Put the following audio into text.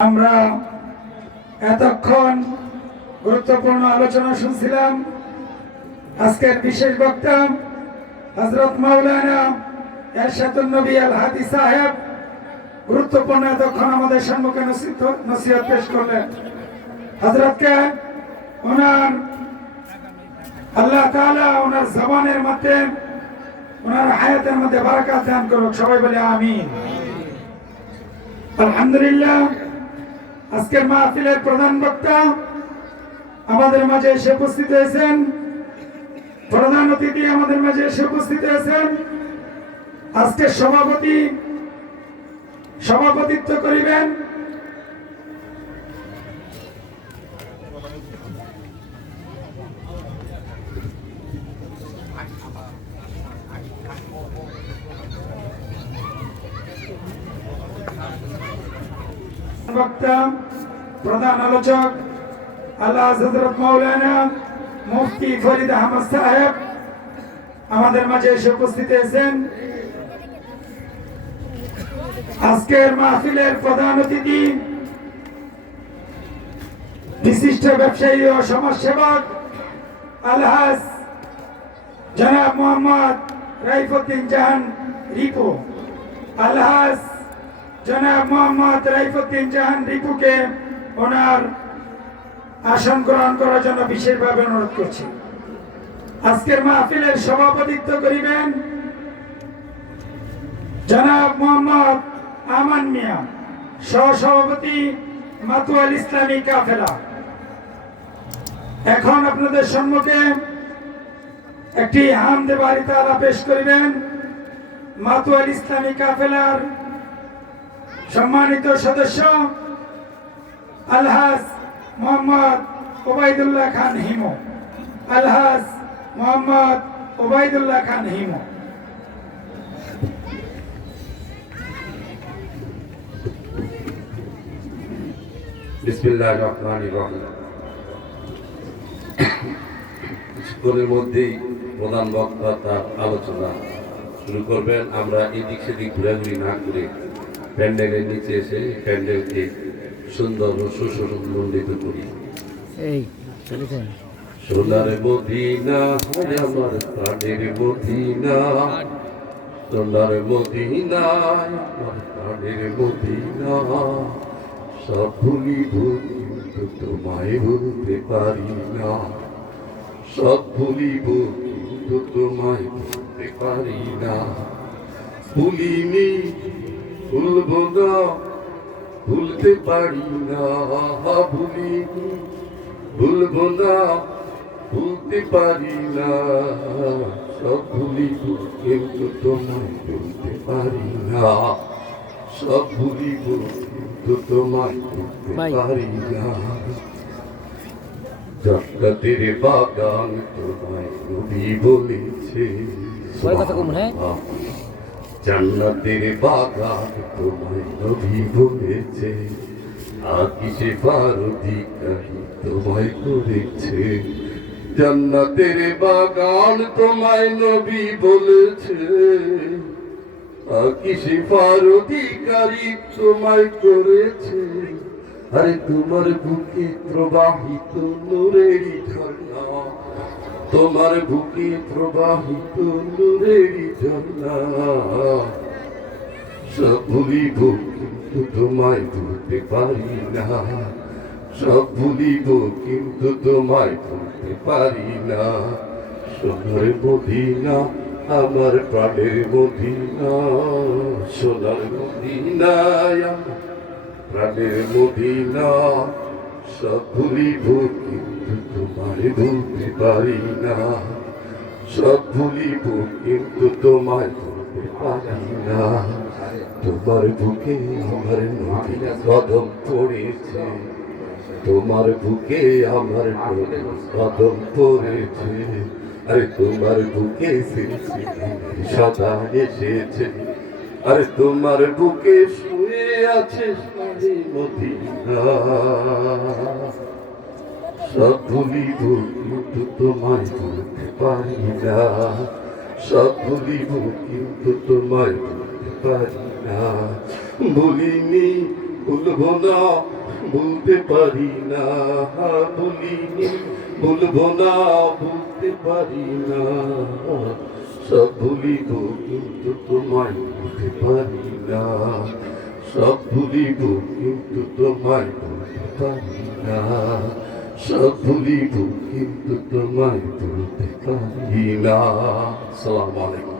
আমরা এতক্ষণ গুরুত্বপূর্ণ আলোচনা শুনছিলাম। আজকের বিশেষ বক্তা হযরত মাওলানা এরশাদুন নবী আল হাদি সাহেব গুরুত্বপূর্ণ এতক্ষণ আমাদের সম্মুখে নসিহত পেশ করলেন। হযরতকে ওনার আল্লাহ তাআলা ওনার জবানের মধ্যে ওনার হায়াতের মধ্যে বারাকাত দান করুক। সবাই বলে আমিন। আলহামদুলিল্লাহ। আজকের মাহফিলের প্রধান বক্তা আমাদের মাঝে এসে উপস্থিত হয়েছেন, প্রধান অতিথি আমাদের মাঝে এসে উপস্থিত হয়েছেন। আজকের সভাপতিত্ব করিবেন বক্তা প্রধান আলোচক আল্লাহ হযরত মাওলানা মুফতি ফরিদ আহমদ সাহেব আমাদের মাঝে এসে উপস্থিত হয়েছেন। আজকের মাহফিলের প্রধান অতিথি বিশিষ্ট ব্যবসায়ী ও সমাজসেবক আলহাজ জনাব মোহাম্মদ রাইফুদ্দিন জাহান রিপু। আলহাজ জনাব মোহাম্মদ রাইফুদ্দিন জাহান রিপুকে ওনার আসন গ্রহণ করার জন্য বিশেষভাবে অনুরোধ করছি। আজকের মাহফিলের সভাপতিত্ব করিবেন জনাব মোহাম্মদ আমান মিয়া, সহসভাপতি মাতুয়াল ইসলামী কাফেলা। এখন আপনাদের সম্মুখে একটি হামদে বাড়ি তাআলা পেশ করিবেন মাতুয়াল ইসলামী কাফেলার সম্মানিত সদস্য আলহাজ মোহাম্মদ ওবায়দুল্লাহ খান হিমু। আলহাজ মোহাম্মদ ওবায়দুল্লাহ খান হিমু। বিসমিল্লাহির রহমানির রহিম। কিছুক্ষণের মধ্যেই প্রধান বক্তা তার আলোচনা শুরু করবেন। আমরা এদিক সেদিক ঘোরাঘুরি না করে প্যান্ডেলের নিচে এসে প্যান্ডেলকে সুন্দর ও সুশোভিত করি। সোনার মদিনা আমার প্রাণের মদিনা, সোনার মদিনা আমার প্রাণের মদিনা, সব ভুলিব কিন্তু তোমায় ভুলতে পারি না, সব ভুলিব কিন্তু তোমায় ভুলতে পারি না। ভুলিনি ভুলব না, ভুলতে পারি না, ভুলিনি ভুলব না, ভুলতে পারি না, সব ভুলিব কিন্তু তোমায় ভুলতে পারি না, সব ভুলিব কিন্তু তোমায় ভুলতে পারি না। জান্নাতের বাগান তোমায় নবী বলেছে, জান্নাতের বাগান তোমায় নবী বলেছে, আকিশে ফারদিকারি তোমায় করেছে। জান্নাতের বাগান তোমায় নবী বলেছে, আকিশে ফারদিকারি তোমায় করেছে। আরে তোমার বুকে প্রবাহিত নূরেরই ঝর্ণা, তোমার বুকে প্রবাহিত নূরেরই ঝর্ণা, সব ভুলিব কিন্তু তোমায় ভুলতে পারি না, সব ভুলিব কিন্তু তোমায় ভুলতে পারি না। সোনার মদিনা আমার প্রাণের মদিনা, সোনার মদিনায় আমার প্রাণের মদিনা, সব ভুলিব কিন্তু তোমায় ভুলতে পারি না, সব ভুলিব কিন্তু তোমায় ভুলতে পারি না। তোমার বুকে আমার নবীর কদম পড়েছে, তোমার বুকে আমার নবীর কদম পড়েছে। আরে তোমার বুকে সদা এসেছে, আরে তোমার বুকে শুয়ে আছে সারি মদিনা, সব ভুলিব কিন্তু তোমায় ভুলতে পারি না, সব ভুলিব কিন্তু তোমায় ভুলতে পারি না। ভুলিনি ভুলবো না বলতে পারি না, ভুলিনি ভুলবো না বলতে পারি না, সব ভুলিব কিন্তু তোমায় বলতে পারি না, সব ভুলিব কিন্তু তোমায় বলতে পারি না, সব ভুলিব কিন্তু তোমায় বলতে পারি না। আসসালামু আলাইকুম।